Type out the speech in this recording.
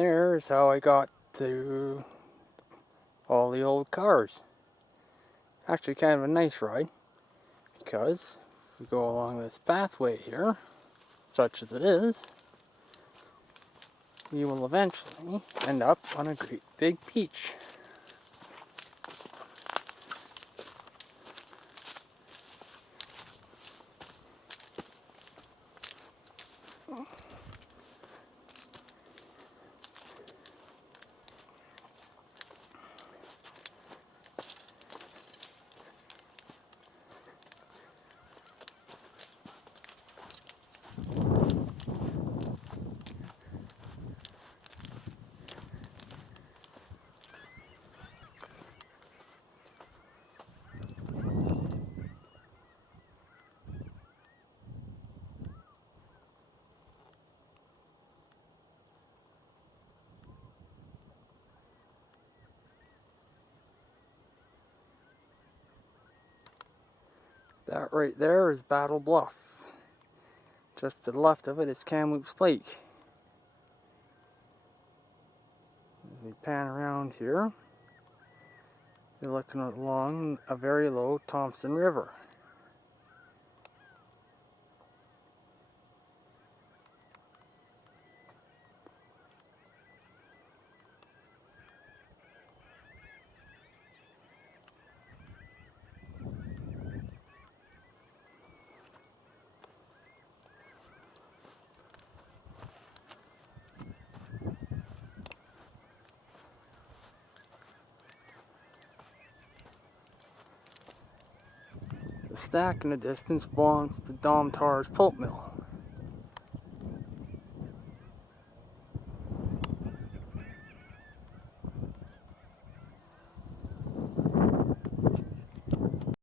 there is how I got to all the old cars. Actually kind of a nice ride, because if we go along this pathway here, such as it is, we will eventually end up on a great big beach. That right there is Battle Bluff. Just to the left of it is Kamloops Lake. As we pan around here, you're looking along a very low Thompson River. The stack in the distance belongs to Domtar's pulp mill.